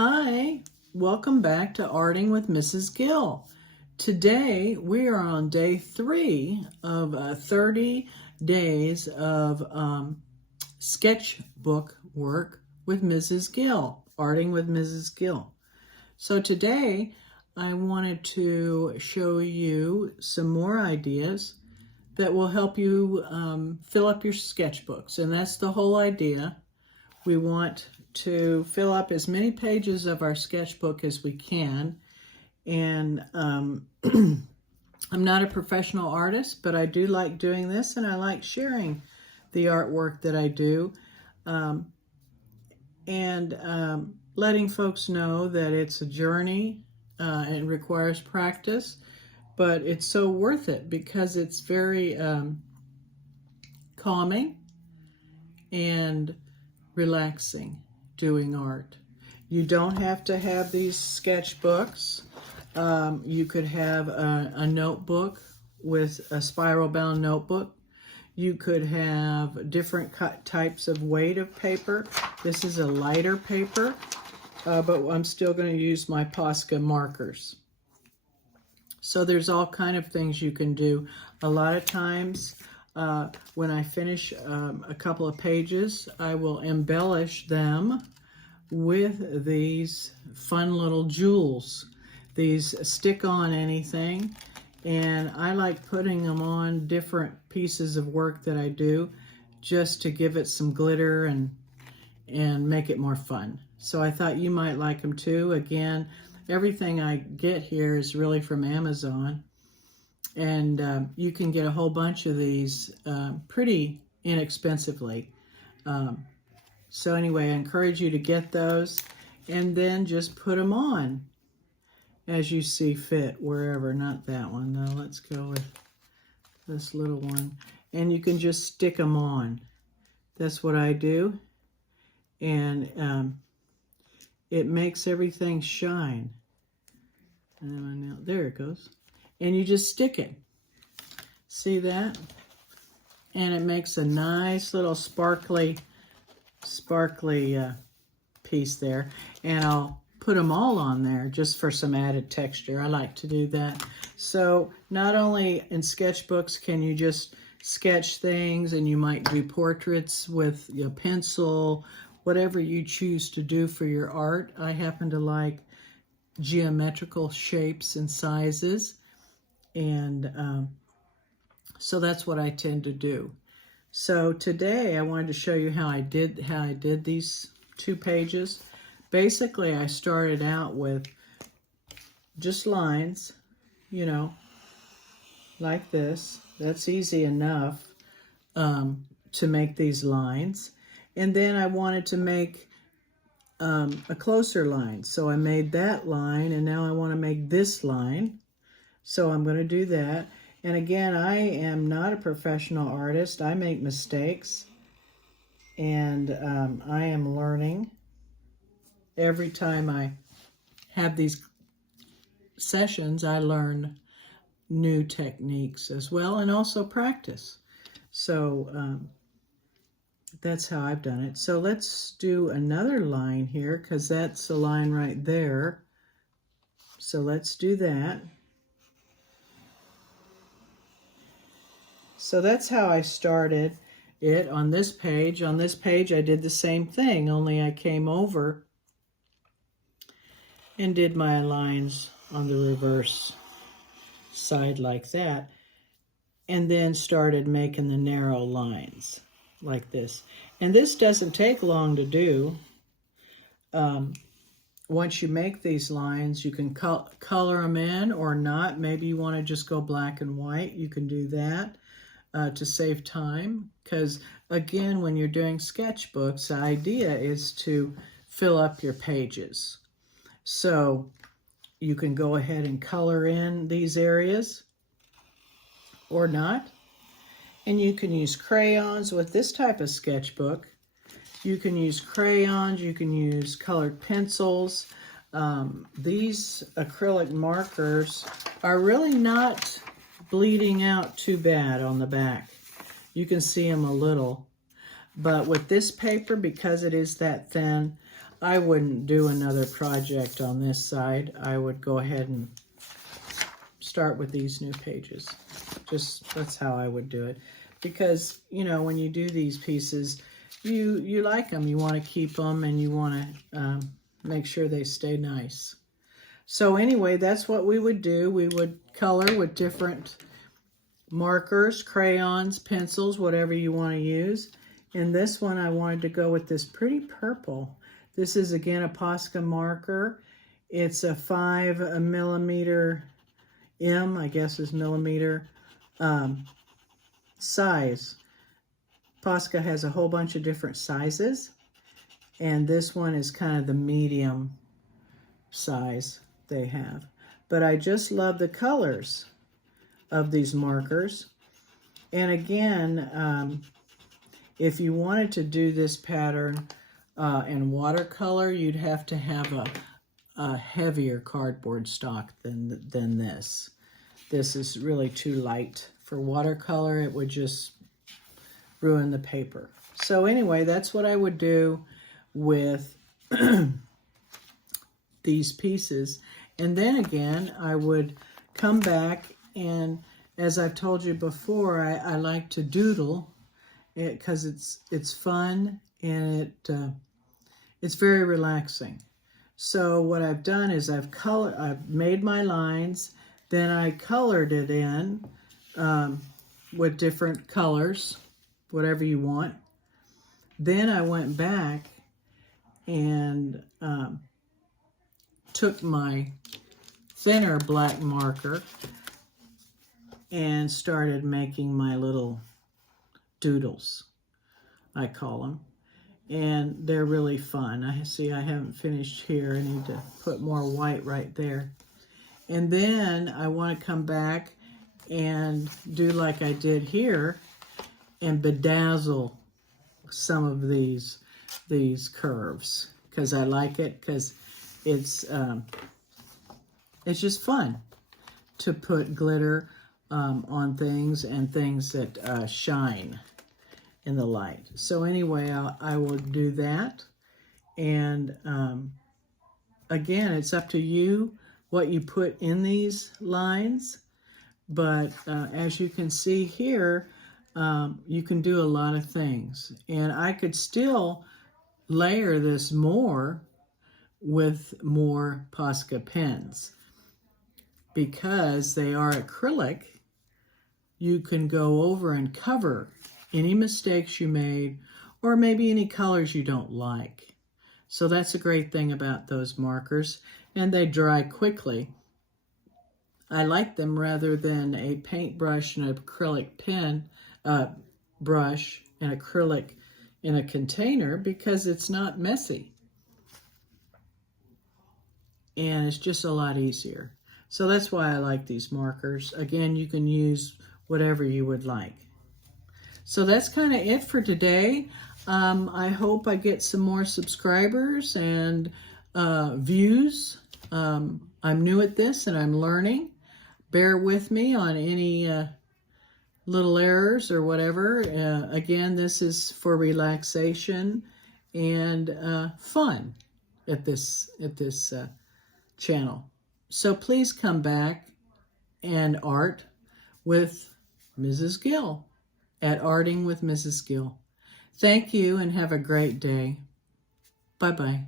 Hi, welcome back to Arting with Mrs. Gill. Today we are on day 3 of 30 days of sketchbook work with Mrs. Gill, Arting with Mrs. Gill. So today I wanted to show you some more ideas that will help you fill up your sketchbooks, and that's the whole idea. We want to fill up as many pages of our sketchbook as we can. And I'm not a professional artist, but I do like doing this, and I like sharing the artwork that I do, and letting folks know that it's a journey and it requires practice, but it's so worth it because it's very calming and relaxing doing art. You don't have to have these sketchbooks. You could have a notebook with a spiral bound notebook. You could have different types of weight of paper. This is a lighter paper, but I'm still going to use my Posca markers. So there's all kind of things you can do. A lot of times when I finish a couple of pages, I will embellish them with these fun little jewels. These stick on anything, and I like putting them on different pieces of work that I do just to give it some glitter and make it more fun. So I thought you might like them too. Again, everything I get here is really from Amazon. And you can get a whole bunch of these pretty inexpensively. So anyway, I encourage you to get those and then just put them on as you see fit, wherever. Not that one. No, let's go with this little one. And you can just stick them on. That's what I do. And it makes everything shine. And now, there it goes. And you just stick it. See that? And it makes a nice little sparkly piece there. And I'll put them all on there just for some added texture. I like to do that. So not only in sketchbooks can you just sketch things, and you might do portraits with your pencil, whatever you choose to do for your art. I happen to like geometrical shapes and sizes. And so that's what I tend to do. So today I wanted to show you how I did these 2 pages. Basically, I started out with just lines, you know, like this. That's easy enough to make these lines. And then I wanted to make a closer line. So I made that line, and now I want to make this line. So I'm going to do that. And again, I am not a professional artist. I make mistakes. And I am learning. Every time I have these sessions, I learn new techniques as well, and also practice. So that's how I've done it. So let's do another line here, because that's a line right there. So let's do that. So that's how I started it on this page. On this page, I did the same thing, only I came over and did my lines on the reverse side like that, and then started making the narrow lines like this. And this doesn't take long to do. Once you make these lines, you can color them in or not. Maybe you want to just go black and white. You can do that. To save time, because again, when you're doing sketchbooks, the idea is to fill up your pages. So you can go ahead and color in these areas or not. And you can use crayons with this type of sketchbook. You can use crayons, you can use colored pencils. These acrylic markers are really not bleeding out too bad on the back. You can see them a little. But with this paper, because it is that thin, I wouldn't do another project on this side. I would go ahead and start with these new pages. Just, that's how I would do it. Because, you know, when you do these pieces, you like them, you want to keep them, and you want to make sure they stay nice. So anyway, that's what we would do. We would color with different markers, crayons, pencils, whatever you want to use. In this one, I wanted to go with this pretty purple. This is, again, a Posca marker. It's a 5 millimeter M, I guess is millimeter, size. Posca has a whole bunch of different sizes, and this one is kind of the medium size they have. But I just love the colors of these markers. And again, if you wanted to do this pattern in watercolor, you'd have to have a heavier cardboard stock than this. This is really too light for watercolor. It would just ruin the paper. So anyway, that's what I would do with these pieces. And then again, I would come back, and as I've told you before, I like to doodle it because it's fun, and it's very relaxing. So what I've done is I've made my lines, then I colored it in with different colors, whatever you want. Then I went back and took my thinner black marker and started making my little doodles, I call them. And they're really fun. I see I haven't finished here. I need to put more white right there. And then I want to come back and do like I did here and bedazzle some of these curves, because I like it, because it's just fun to put glitter on things, and things that shine in the light. So anyway, I will do that. And again, it's up to you what you put in these lines. But as you can see here, you can do a lot of things. And I could still layer this more with more Posca pens. Because they are acrylic, you can go over and cover any mistakes you made, or maybe any colors you don't like. So that's a great thing about those markers, and they dry quickly. I like them rather than a paintbrush and an acrylic pen brush and acrylic in a container, because it's not messy. And it's just a lot easier. So that's why I like these markers. Again, you can use whatever you would like. So that's kind of it for today. I hope I get some more subscribers and views. I'm new at this and I'm learning. Bear with me on any little errors or whatever. Again, this is for relaxation and fun at this channel. So please come back and art with Mrs. Gill at Arting with Mrs. Gill. Thank you and have a great day. Bye-bye.